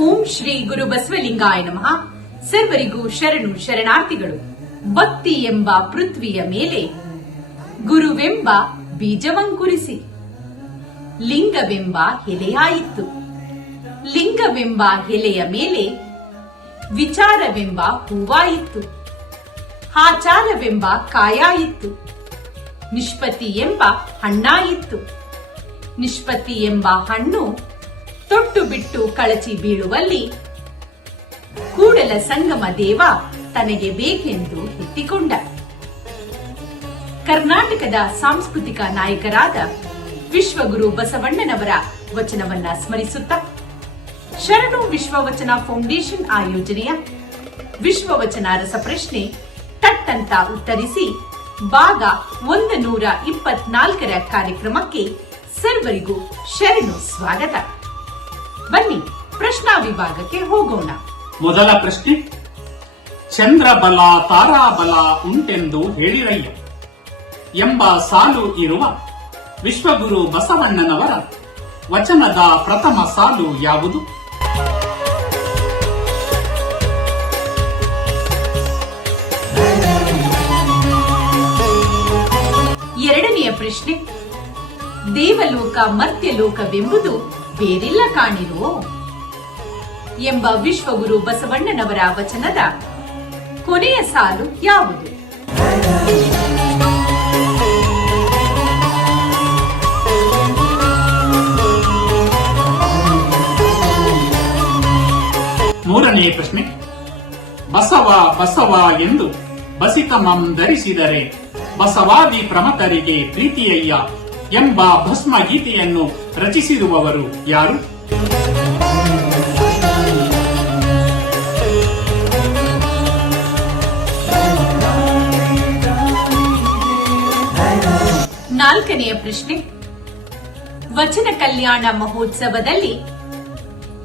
ಓಂ ಶ್ರೀ ಗುರು ಬಸವಲಿಂಗಾಯ ನಮಃ. ಸರ್ವರಿಗೂ ಶರಣು ಶರಣಾರ್ಥಿಗಳು. ಭಕ್ತಿ ಎಂಬ ಪೃಥ್ವಿಯ ಮೇಲೆ ಗುರುವೆಂಬ ಬೀಜವಂಕುರಿಸಿ. ಲಿಂಗವೆಂಬ ಎಲೆಯಾಯಿತು. ಲಿಂಗವೆಂಬ ಎಲೆಯ ಮೇಲೆ ವಿಚಾರವೆಂಬ ಹೂವಾಯಿತು. ಆಚಾರವೆಂಬ ಕಾಯಾಯಿತು. ನಿಷ್ಪತಿ ಎಂಬ ಹಣ್ಣಾಯಿತ್ತು ನಿಷ್ಪತಿ ಎಂಬ ಹಣ್ಣು ತೊಟ್ಟು ಬಿಟ್ಟು ಕಳಚಿ ಬೀಳುವಲ್ಲಿ ಕೂಡಲ ಸಂಗಮ ದೇವ ತನಗೆ ಬೇಕೆಂದು ಎತ್ತಿಕೊಂಡ ಕರ್ನಾಟಕದ ಸಾಂಸ್ಕೃತಿಕ ನಾಯಕರಾದ ವಿಶ್ವಗುರು ಬಸವಣ್ಣನವರ ವಚನವನ್ನ ಸ್ಮರಿಸುತ್ತ ಶರಣು ವಿಶ್ವವಚನ ಫೌಂಡೇಶನ್ ಆಯೋಜನೆಯ ವಿಶ್ವವಚನ ರಸಪ್ರಶ್ನೆ ತಟ್ಟಂತ ಉತ್ತರಿಸಿ, ಭಾಗ ಒಂದು ನೂರ ಇಪ್ಪತ್ನಾಲ್ಕರ ಕಾರ್ಯಕ್ರಮಕ್ಕೆ ಸರ್ವರಿಗೂ ಶರಣು ಸ್ವಾಗತ. ಬನ್ನಿ ಪ್ರಶ್ನಾ ವಿಭಾಗಕ್ಕೆ ಹೋಗೋಣ. ಮೊದಲ ಪ್ರಶ್ನೆ ಚಂದ್ರಬಲ ತಾರಾಬಲ ಉಂಟೆಂದು ಹೇಳಿರಯ್ಯ. ಎಂಬ ಸಾಲು ಇರುವ ವಿಶ್ವಗುರು ಬಸವಣ್ಣನವರ ವಚನದ ಪ್ರಥಮ ಸಾಲು ಯಾವುದು? ಎರಡನೆಯ ಪ್ರಶ್ನೆ ದೇವಲೋಕ ಮರ್ತ್ಯಲೋಕವೆಂಬುದು ಬೇರಿಲ್ಲ ಕಾಣಿರೋ ಎಂಬ ವಿಶ್ವಗುರು ಬಸವಣ್ಣನವರ ವಚನದ ಕೊನೆಯ ಸಾಲು ಯಾವುದು? ಮೂರನೇ ಪ್ರಶ್ನೆ. ಬಸವ ಬಸವ ಎಂದು ಬಸಿತಮಂ ಧರಿಸಿದರೆ ಬಸವಾದಿ ಪ್ರಮತರಿಗೆ ಪ್ರೀತಿಯಯ್ಯ. ಎಂಬ ಭಸ್ಮ ಗೀತೆಯನ್ನು ರಚಿಸಿರುವವರು ಯಾರು? ನಾಲ್ಕನೆಯ ಪ್ರಶ್ನೆ. ವಚನ ಕಲ್ಯಾಣ ಮಹೋತ್ಸವದಲ್ಲಿ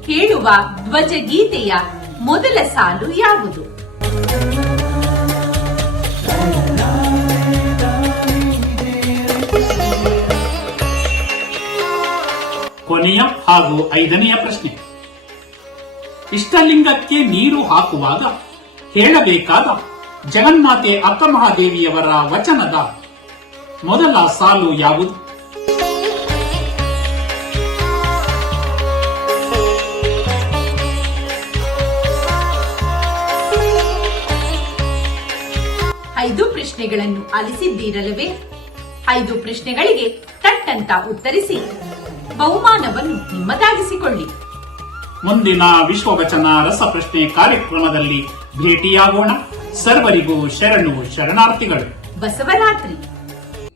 ಹೇಳುವ ಧ್ವಜ ಗೀತೆಯ ಮೊದಲ ಸಾಲು ಯಾವುದು? ಕೊನೆಯ ಹಾಗೂ ಐದನೆಯ ಪ್ರಶ್ನೆ. ಇಷ್ಟಲಿಂಗಕ್ಕೆ ನೀರು ಹಾಕುವಾಗ ಹೇಳಬೇಕಾದ ಜಗನ್ಮಾತೆ ಅಕ್ಕಮಹಾದೇವಿಯವರ ವಚನದ ಮೊದಲ ಸಾಲು ಯಾವುದು? ಐದು ಪ್ರಶ್ನೆಗಳನ್ನು ಆಲಿಸಿದ್ದೀರಲ್ಲವೇ ಐದು ಪ್ರಶ್ನೆಗಳಿಗೆ ತಟ್ಟಂತ ಉತ್ತರಿಸಿ. ಬಹುಮಾನವನ್ನು ನಿಮ್ಮದಾಗಿಸಿಕೊಳ್ಳಿ. ಮುಂದಿನ ವಿಶ್ವವಚನ ರಸಪ್ರಶ್ನೆ ಕಾರ್ಯಕ್ರಮದಲ್ಲಿ ಭೇಟಿಯಾಗೋಣ. ಸರ್ವರಿಗೂ ಶರಣು ಶರಣಾರ್ಥಿಗಳು. ಬಸವರಾತ್ರಿ.